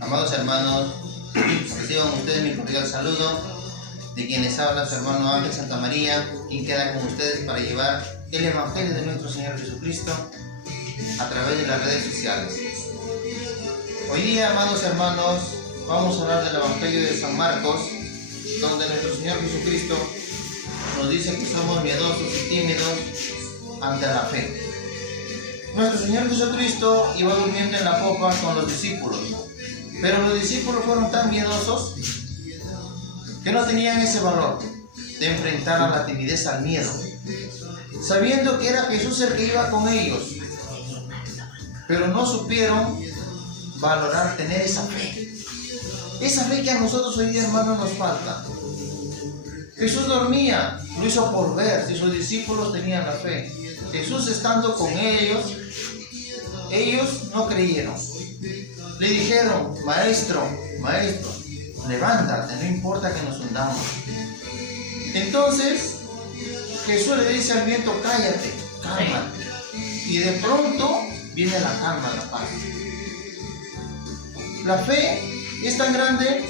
Amados hermanos, reciban ustedes mi cordial saludo de quienes habla su hermano Ángel Santa María, quien queda con ustedes para llevar el Evangelio de nuestro Señor Jesucristo a través de las redes sociales. Hoy día, amados hermanos, vamos a hablar del Evangelio de San Marcos, donde nuestro Señor Jesucristo nos dice que somos miedosos y tímidos ante la fe. Nuestro Señor Jesucristo iba durmiendo en la popa con los discípulos, pero los discípulos fueron tan miedosos que no tenían ese valor de enfrentar a la timidez, al miedo, sabiendo que era Jesús el que iba con ellos, pero no supieron valorar, tener esa fe que a nosotros hoy día, hermanos, nos falta. Jesús dormía, lo hizo por ver si sus discípulos tenían la fe. Jesús estando con ellos no creyeron. Le dijeron: maestro, levántate, no importa que nos hundamos. Entonces Jesús le dice al viento: cállate, cálmate. Y de pronto viene la calma, la paz. La fe es tan grande,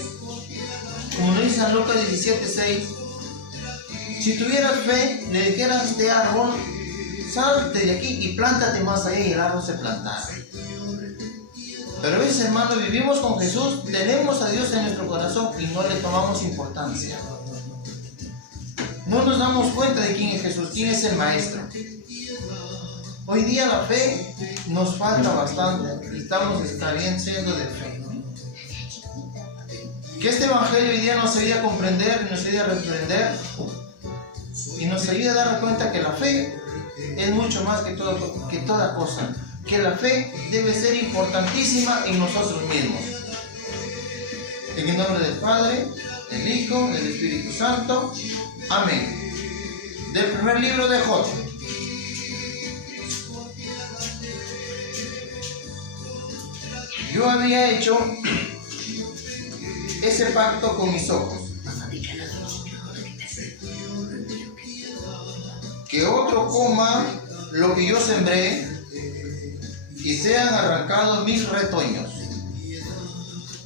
como lo dice San Lucas 17:6. Si tuvieras fe, le dijeras a este árbol: salte de aquí y plántate más allá, y el árbol se plantara. Pero a veces, hermanos, vivimos con Jesús, tenemos a Dios en nuestro corazón y no le tomamos importancia. No nos damos cuenta de quién es Jesús, quién es el Maestro. Hoy día la fe nos falta bastante y estamos careciendo de fe. Que este Evangelio hoy día nos ayude a comprender, nos ayude a reprender y nos ayude a dar cuenta que la fe es mucho más que toda cosa. Que la fe debe ser importantísima en nosotros mismos. En el nombre del Padre, del Hijo, del Espíritu Santo. Amén. Del primer libro de Job. Yo había hecho ese pacto con mis ojos, que otro coma lo que yo sembré y sean arrancados mis retoños.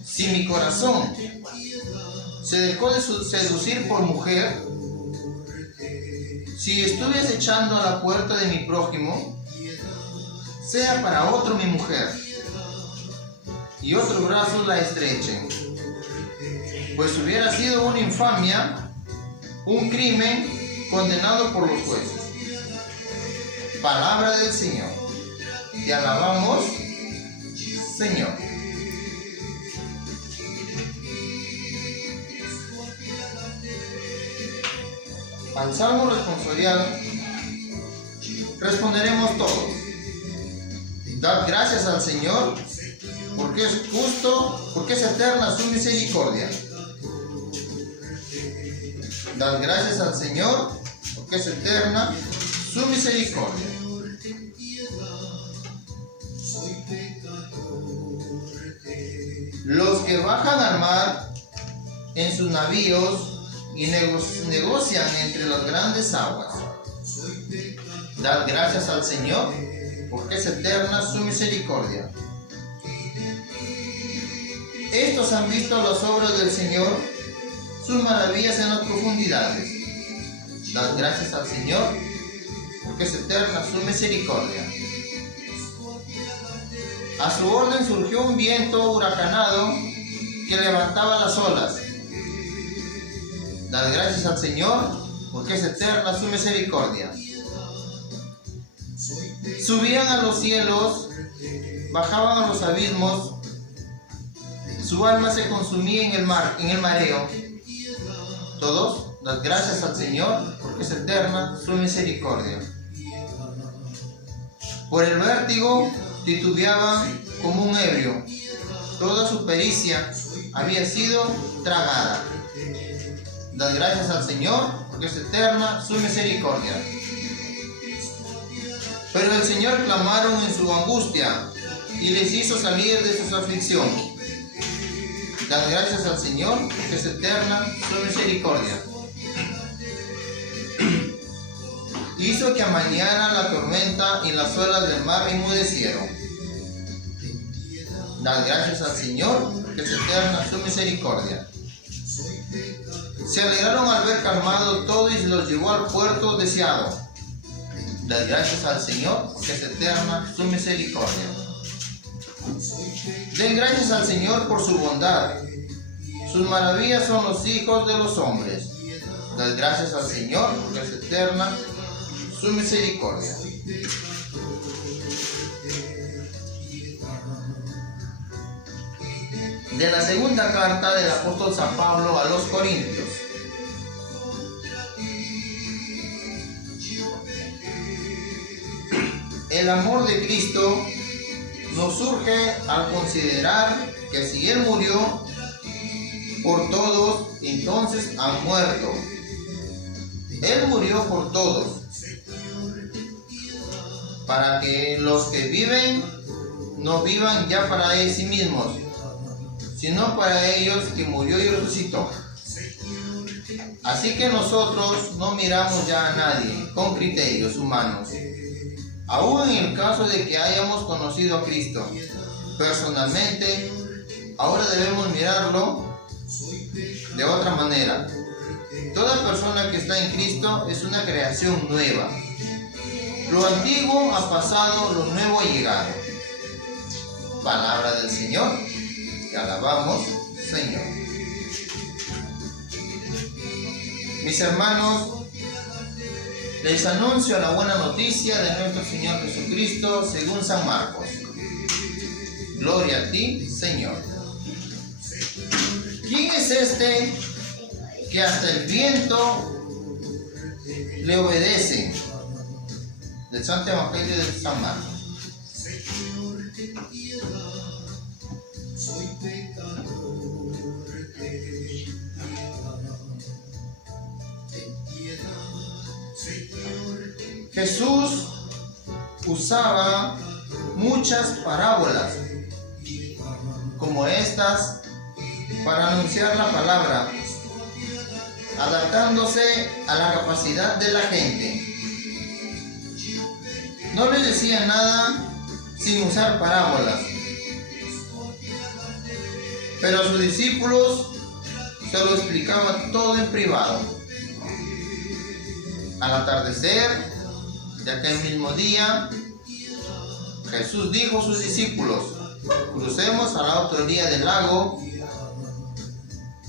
Si mi corazón se dejó de seducir por mujer, si estuviese echando a la puerta de mi prójimo, sea para otro mi mujer, y otros brazos la estrechen, pues hubiera sido una infamia, un crimen condenado por los jueces. Palabra del Señor. Te alabamos, Señor. Al salmo responsorial responderemos todos: dad gracias al Señor, porque es justo, porque es eterna su misericordia. Dad gracias al Señor, porque es eterna su misericordia. Los que bajan al mar en sus navíos y negocian entre las grandes aguas. Dad gracias al Señor, porque es eterna su misericordia. Estos han visto las obras del Señor, sus maravillas en las profundidades. Dad gracias al Señor, porque es eterna su misericordia. A su orden surgió un viento huracanado que levantaba las olas. Dad gracias al Señor, porque es eterna su misericordia. Subían a los cielos, bajaban a los abismos, su alma se consumía en el mareo. Todos, dad gracias al Señor, porque es eterna su misericordia. Por el vértigo titubeaban como un ebrio, toda su pericia había sido tragada. Dad gracias al Señor, porque es eterna su misericordia. Pero el Señor clamaron en su angustia y les hizo salir de su aflicción. Dad gracias al Señor, porque es eterna su misericordia. Hizo que amañara la tormenta y las olas del mar enmudecieron. Dad gracias al Señor, porque es eterna su misericordia. Se alegraron al ver calmado todo y se los llevó al puerto deseado. Dad gracias al Señor, porque es eterna su misericordia. Den gracias al Señor por su bondad. Sus maravillas son los hijos de los hombres. Dad gracias al Señor, porque es eterna su misericordia. De la segunda carta del apóstol San Pablo a los Corintios. El amor de Cristo nos surge al considerar que si Él murió por todos, entonces han muerto. Él murió por todos, para que los que viven no vivan ya para sí mismos, sino para ellos que murió y resucitó. Así que nosotros no miramos ya a nadie con criterios humanos, aún en el caso de que hayamos conocido a Cristo personalmente. Ahora debemos mirarlo de otra manera. Toda persona que está en Cristo es una creación nueva. Lo antiguo ha pasado, lo nuevo ha llegado. Palabra del Señor. Te alabamos, Señor. Mis hermanos, les anuncio la buena noticia de nuestro Señor Jesucristo según San Marcos. Gloria a ti, Señor. ¿Quién es este que hasta el viento le obedece? Del Santo Evangelio de San Marcos. Jesús usaba muchas parábolas como estas para anunciar la palabra, adaptándose a la capacidad de la gente. No les decía nada sin usar parábolas, pero a sus discípulos se lo explicaba todo en privado. Al atardecer de aquel mismo día, Jesús dijo a sus discípulos: crucemos a la otra orilla del lago.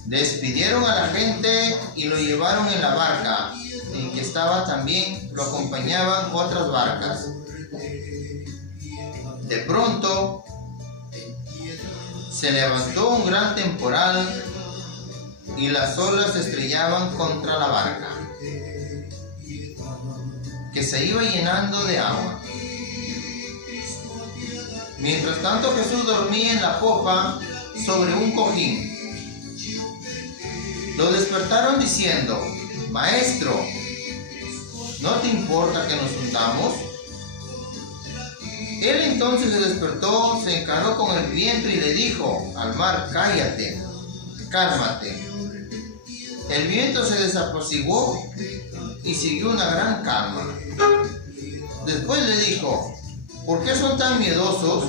Despidieron a la gente y lo llevaron en la barca, en que estaba también, lo acompañaban otras barcas. De pronto se levantó un gran temporal y las olas se estrellaban contra la barca, que se iba llenando de agua. Mientras tanto, Jesús dormía en la popa sobre un cojín. Lo despertaron diciendo: Maestro, ¿no te importa que nos hundamos? Él entonces se despertó, se encaró con el viento y le dijo al mar: cállate, cálmate. El viento se desapaciguó y siguió una gran calma. Después le dijo: ¿por qué son tan miedosos?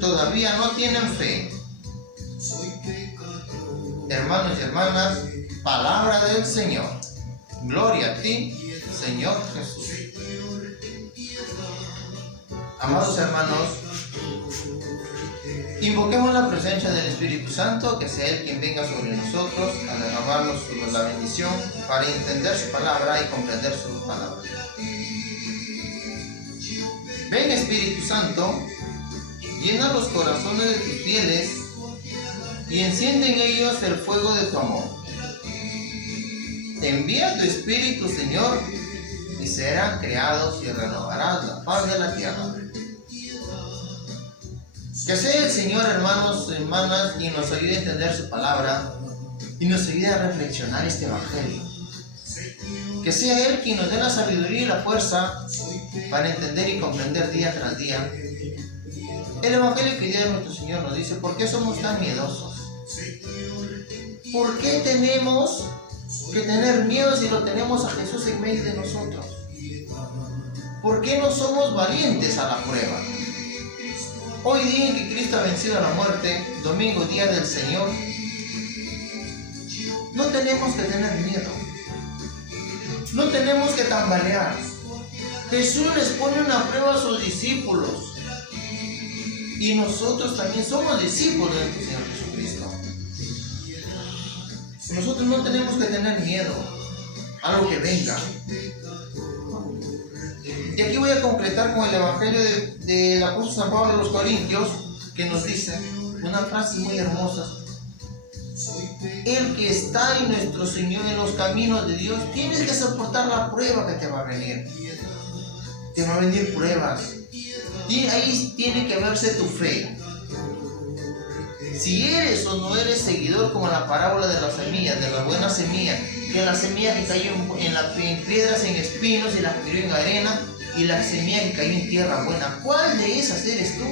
¿Todavía no tienen fe? Hermanos y hermanas, palabra del Señor. Gloria a ti, Señor Jesús. Amados hermanos, invoquemos la presencia del Espíritu Santo, que sea Él quien venga sobre nosotros a derramarnos la bendición para entender su palabra y comprender su palabra. Ven, Espíritu Santo, llena los corazones de tus fieles y enciende en ellos el fuego de tu amor. Envía tu Espíritu, Señor, y serán creados y renovarás la paz de la tierra. Que sea el Señor, hermanos y hermanas, quien nos ayude a entender su palabra y nos ayude a reflexionar este Evangelio. Que sea Él quien nos dé la sabiduría y la fuerza para entender y comprender día tras día el Evangelio que día nuestro Señor nos dice. ¿Por qué somos tan miedosos? ¿Por qué tenemos que tener miedo si lo tenemos a Jesús en medio de nosotros? ¿Por qué no somos valientes a la prueba? Hoy día en que Cristo ha vencido a la muerte, domingo, día del Señor, no tenemos que tener miedo. No tenemos que tambalear. Jesús les pone una prueba a sus discípulos. Y nosotros también somos discípulos del Señor Jesucristo. Nosotros no tenemos que tener miedo a lo que venga. Y aquí voy a concretar con el Evangelio del apóstol San Pablo a los Corintios, que nos dice unas frases muy hermosas. El que está en nuestro Señor, en los caminos de Dios, tienes que soportar la prueba que te va a venir. Te van a venir pruebas. Y ahí tiene que verse tu fe. Si eres o no eres seguidor, como la parábola de la semilla, de la buena semilla, que la semilla que cayó en piedras, en espinos, y la que cayó en arena, y la semilla que cayó en tierra buena. ¿Cuál de esas eres tú?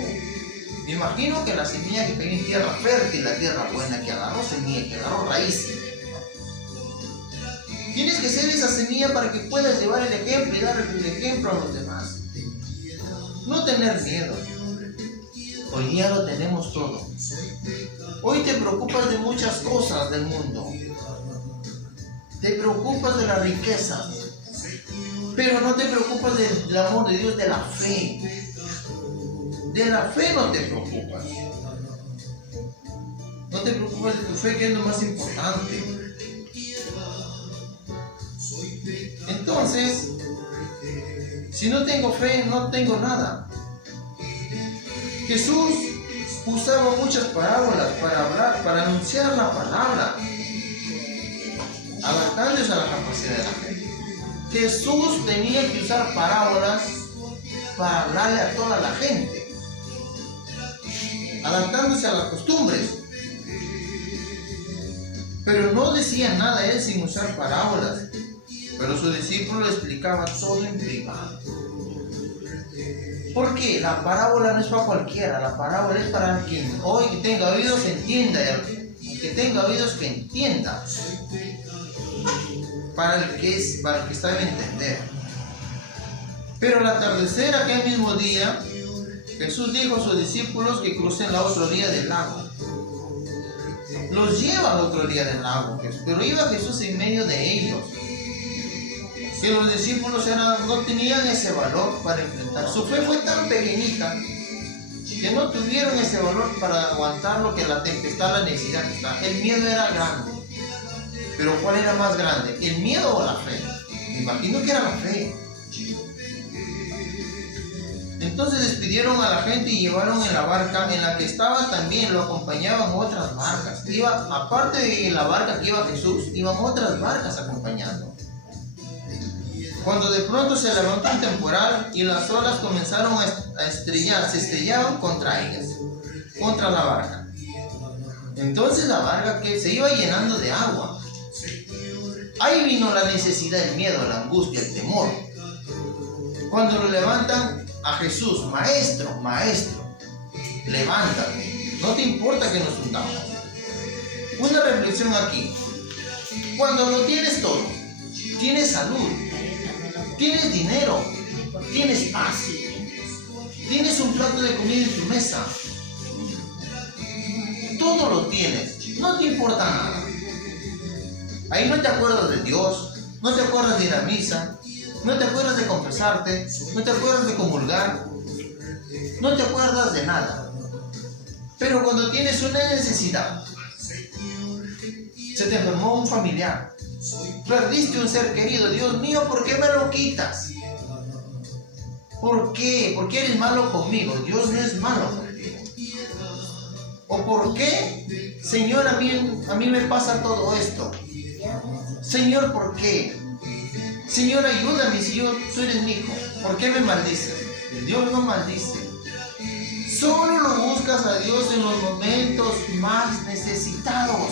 Me imagino que la semilla que cayó en tierra fértil, la tierra buena, que agarró semilla, que agarró raíz. Tienes que ser esa semilla para que puedas llevar el ejemplo y dar el ejemplo a los demás. No tener miedo. Hoy día lo tenemos todo. Hoy te preocupas de muchas cosas del mundo. Te preocupas de las riquezas. Pero no te preocupas del amor de Dios, de la fe. De la fe no te preocupas. No te preocupas de tu fe, que es lo más importante. Entonces, si no tengo fe, no tengo nada. Jesús usaba muchas parábolas para hablar, para anunciar la palabra, adaptándose a la capacidad de la gente. Jesús tenía que usar parábolas para hablarle a toda la gente, adaptándose a las costumbres. Pero no decía nada él sin usar parábolas. Pero su discípulo le explicaba todo en privado. Porque la parábola no es para cualquiera, la parábola es para quien hoy que tenga oídos entienda, que tenga oídos que entienda. Para el que está en entender. Pero al atardecer aquel mismo día, Jesús dijo a sus discípulos que crucen la otra orilla del lago. Los lleva al otro día del lago, pero iba Jesús en medio de ellos. Que los discípulos no tenían ese valor para enfrentar. Su fe fue tan pequeñita que no tuvieron ese valor para aguantar lo que la tempestad, la necesidad que está. El miedo era grande. Pero ¿cuál era más grande? ¿El miedo o la fe? Me imagino que era la fe. Entonces despidieron a la gente y llevaron en la barca en la que estaba también, lo acompañaban otras barcas. Aparte de la barca que iba Jesús, iban otras barcas acompañando. Cuando de pronto se levantó un temporal y las olas comenzaron a estrellar, se estrellaban contra ellas, contra la barca. Entonces la barca que se iba llenando de agua. Ahí vino la necesidad, el miedo, la angustia, el temor. Cuando lo levantan a Jesús, maestro, levántate, no te importa que nos hundamos. Una reflexión aquí. Cuando lo tienes todo, tienes salud, tienes dinero, tienes paz, tienes un plato de comida en tu mesa, todo lo tienes, no te importa nada. Ahí no te acuerdas de Dios, no te acuerdas de ir a misa, no te acuerdas de confesarte, no te acuerdas de comulgar, no te acuerdas de nada. Pero cuando tienes una necesidad, se te enfermó un familiar, perdiste un ser querido, Dios mío, ¿por qué me lo quitas? ¿Por qué? ¿Por qué eres malo conmigo? Dios no es malo contigo. ¿O por qué, Señor, a mí me pasa todo esto? Señor, ¿por qué? Señor, ayúdame, si tú eres mi hijo. ¿Por qué me maldices? Dios no maldice. Solo lo buscas a Dios en los momentos más necesitados.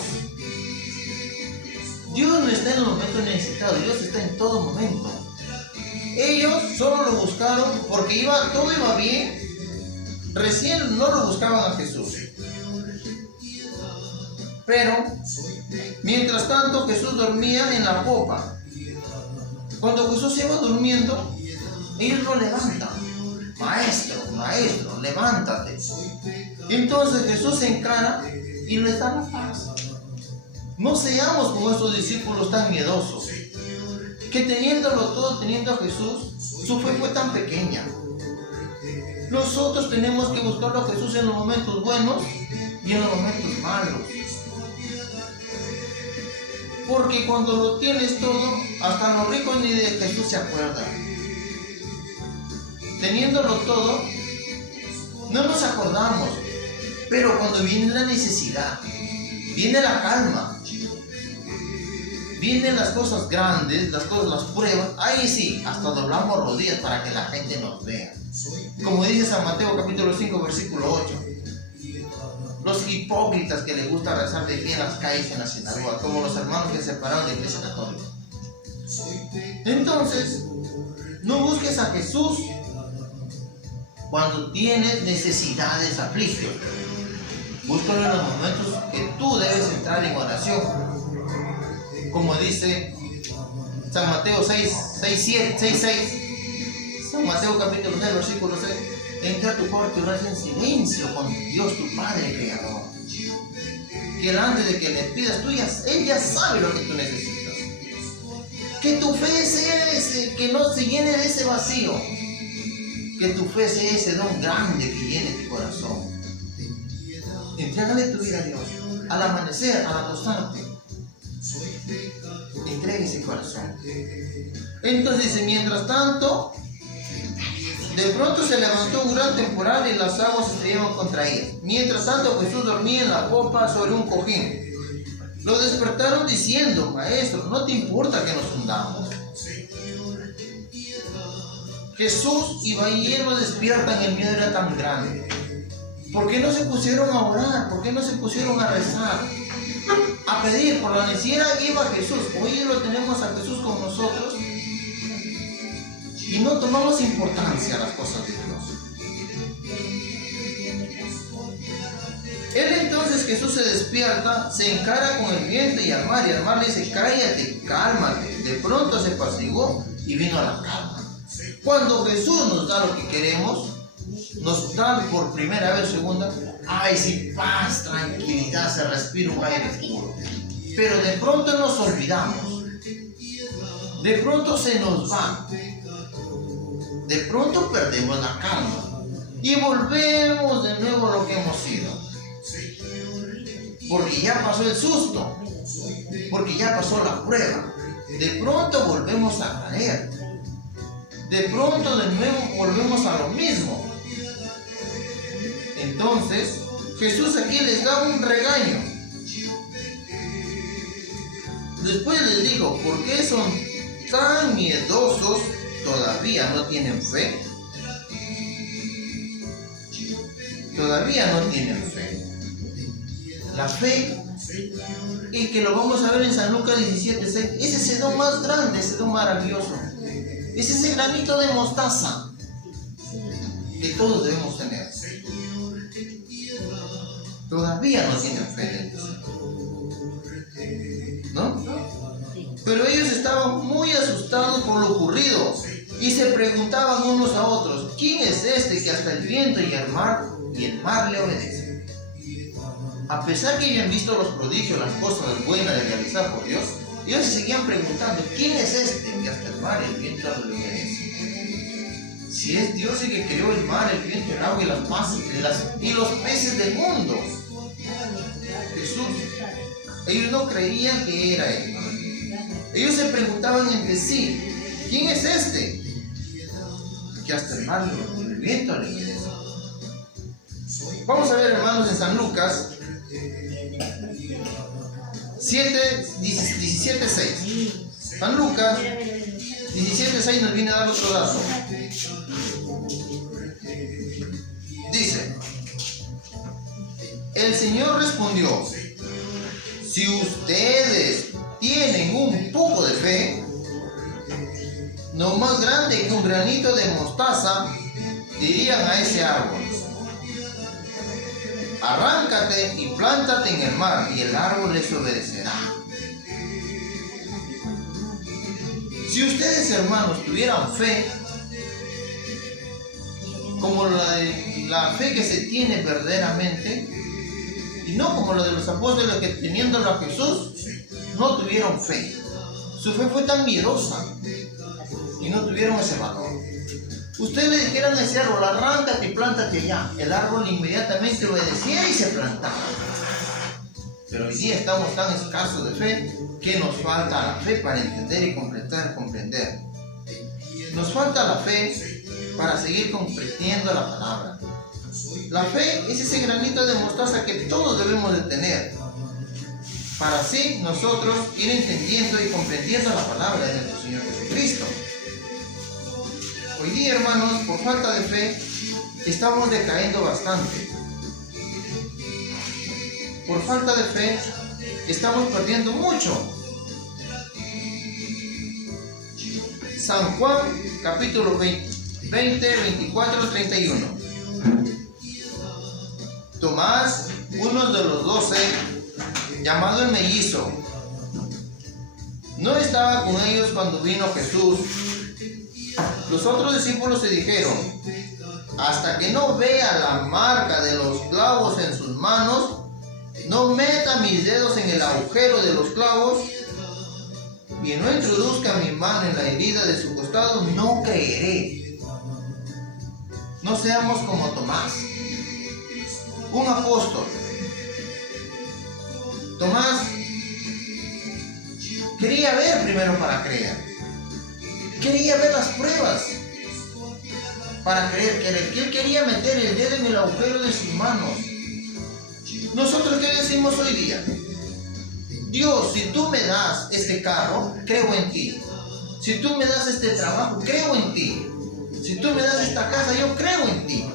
Dios no está en los momentos necesitados, Dios está en todo momento. Ellos solo lo buscaron porque todo iba bien. Recién no lo buscaban a Jesús. Pero, mientras tanto, Jesús dormía en la popa. Cuando Jesús iba durmiendo, ellos lo levantan. Maestro, levántate. Entonces Jesús se encara y les da la paz. No seamos como estos discípulos tan miedosos, que teniéndolo todo, teniendo a Jesús, su fe fue tan pequeña. Nosotros tenemos que buscarlo a Jesús en los momentos buenos y en los momentos malos. Porque cuando lo tienes todo, hasta los ricos ni de Jesús se acuerdan. Teniéndolo todo, no nos acordamos. Pero cuando viene la necesidad, viene la calma, vienen las cosas grandes, las pruebas, ahí sí, hasta doblamos rodillas para que la gente nos vea. Como dice San Mateo capítulo 5 versículo 8. Los hipócritas que les gusta rezar de pie en las calles, en la sinagoga, como los hermanos que se separaron de la iglesia católica. Entonces, no busques a Jesús cuando tienes necesidades, aflicción. Búscalo en los momentos que tú debes entrar en oración. Como dice San Mateo 6, 6. San Mateo capítulo 6, versículo 6. Entra a tu cuarto y ora en silencio con Dios tu Padre Creador. Que antes de que le pidas, Él ya sabe lo que tú necesitas. Que tu fe sea ese, que no se llene de ese vacío. Que tu fe sea ese don grande que llene tu corazón. Entrégale tu vida a Dios. Al amanecer, al acostarte. Entregue ese corazón. Entonces dice, mientras tanto, de pronto se levantó un gran temporal y las aguas se estrellaban contra ellas. Mientras tanto, Jesús dormía en la popa sobre un cojín. Lo despertaron diciendo, Maestro, ¿no te importa que nos hundamos? Jesús y él lo despiertan, el miedo era tan grande. ¿Por qué no se pusieron a orar? ¿Por qué no se pusieron a rezar? A pedir por la necesidad. Iba Jesús. Hoy lo tenemos a Jesús con nosotros y no tomamos importancia a las cosas de Dios. Él entonces, Jesús se despierta, se encara con el viento y al mar le dice, cállate, cálmate. De pronto se apaciguó y vino a la calma. Cuando Jesús nos da lo que queremos, nos da por primera vez, segunda, ay, sí, paz, tranquilidad, se respira un aire puro. Pero de pronto nos olvidamos, de pronto se nos va, de pronto perdemos la calma y volvemos de nuevo a lo que hemos sido. Porque ya pasó el susto, porque ya pasó la prueba. De pronto volvemos a caer, de pronto de nuevo volvemos a lo mismo. Entonces, Jesús aquí les da un regaño. Después les dijo, ¿por qué son tan miedosos? ¿Todavía no tienen fe? Todavía no tienen fe. La fe, y que lo vamos a ver en San Lucas 17:6, es ese don más grande, ese don maravilloso. Es ese granito de mostaza que todos debemos tener. Todavía no tienen fe de Dios, ¿no? Pero ellos estaban muy asustados por lo ocurrido y se preguntaban unos a otros, ¿quién es este que hasta el viento y el mar le obedecen? A pesar que habían visto los prodigios, las cosas buenas de realizar por Dios, ellos se seguían preguntando, ¿quién es este que hasta el mar y el viento le obedecen? Si es Dios el que creó el mar, el viento, el agua y y los peces del mundo. Jesús. Ellos no creían que era Él. Ellos se preguntaban entre sí, ¿quién es este que hasta el mar y el viento le obedecen? Vamos a ver, hermanos, en San Lucas 17:6. San Lucas 17:6 nos viene a dar otro dato. Dice, el Señor respondió, si ustedes tienen un poco de fe, no más grande que un granito de mostaza, dirían a ese árbol, arráncate y plántate en el mar, y el árbol les obedecerá. Si ustedes, hermanos, tuvieran fe, como la fe que se tiene verdaderamente, y no como la de los apóstoles que teniéndolo a Jesús no tuvieron fe. Su fe fue tan miedosa y no tuvieron ese valor. Ustedes le dijeran a ese árbol, arráncate y plántate allá. El árbol inmediatamente obedecía y se plantaba. Pero hoy día estamos tan escasos de fe que nos falta la fe para entender y comprender. Nos falta la fe para seguir comprendiendo la palabra. La fe es ese granito de mostaza que todos debemos de tener, para así nosotros ir entendiendo y comprendiendo la palabra de nuestro Señor Jesucristo. Hoy día, hermanos, por falta de fe, estamos decayendo bastante. Por falta de fe, estamos perdiendo mucho. San Juan, capítulo 20, 24, 31. Tomás, uno de los 12, llamado el mellizo, no estaba con ellos cuando vino Jesús. Los otros discípulos se dijeron: hasta que no vea la marca de los clavos en sus manos, no meta mis dedos en el agujero de los clavos y no introduzca mi mano en la herida de su costado, no creeré. No seamos como Tomás, un apóstol. Tomás quería ver primero para creer. Quería ver las pruebas para creer. Que él quería meter el dedo en el agujero de sus manos. ¿Nosotros qué decimos hoy día? Dios, si tú me das este carro, creo en ti. Si tú me das este trabajo, creo en ti. Si tú me das esta casa, yo creo en ti.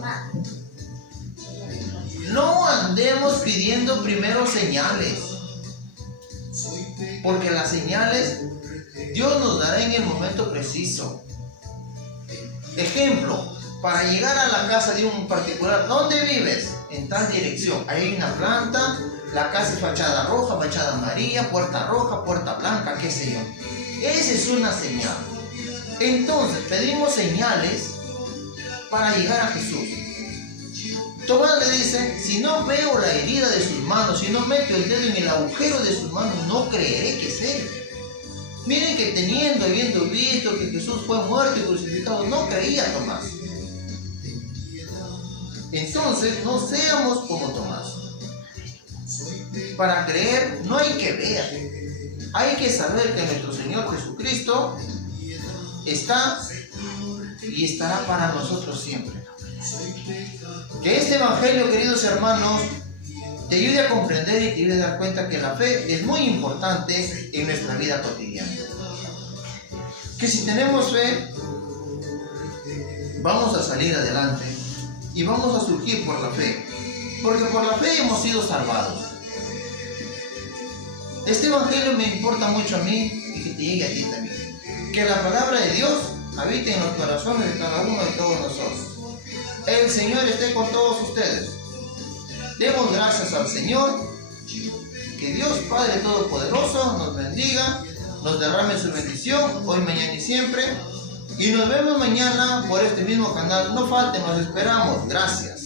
No andemos pidiendo primero señales, porque las señales Dios nos dará en el momento preciso. Ejemplo, para llegar a la casa de un particular, ¿dónde vives? En tal dirección. Ahí hay una planta, la casa es fachada roja, fachada amarilla, puerta roja, puerta blanca, qué sé yo. Esa es una señal. Entonces pedimos señales para llegar a Jesús. Tomás le dice: si no veo la herida de sus manos, si no meto el dedo en el agujero de sus manos, no creeré que es Él. Miren que habiendo visto que Jesús fue muerto y crucificado, no creía Tomás. Entonces, no seamos como Tomás. Para creer no hay que ver. Hay que saber que nuestro Señor Jesucristo está y estará para nosotros siempre. Que este evangelio, queridos hermanos, te ayude a comprender y te ayude a dar cuenta que la fe es muy importante en nuestra vida cotidiana. Que si tenemos fe, vamos a salir adelante y vamos a surgir por la fe, porque por la fe hemos sido salvados. Este evangelio me importa mucho a mí y que te llegue a ti también. Que la palabra de Dios habite en los corazones de cada uno de todos nosotros. El Señor esté con todos ustedes. Demos gracias al Señor. Que Dios Padre Todopoderoso nos bendiga, nos derrame su bendición hoy, mañana y siempre. Y nos vemos mañana por este mismo canal. No falten, nos esperamos. Gracias.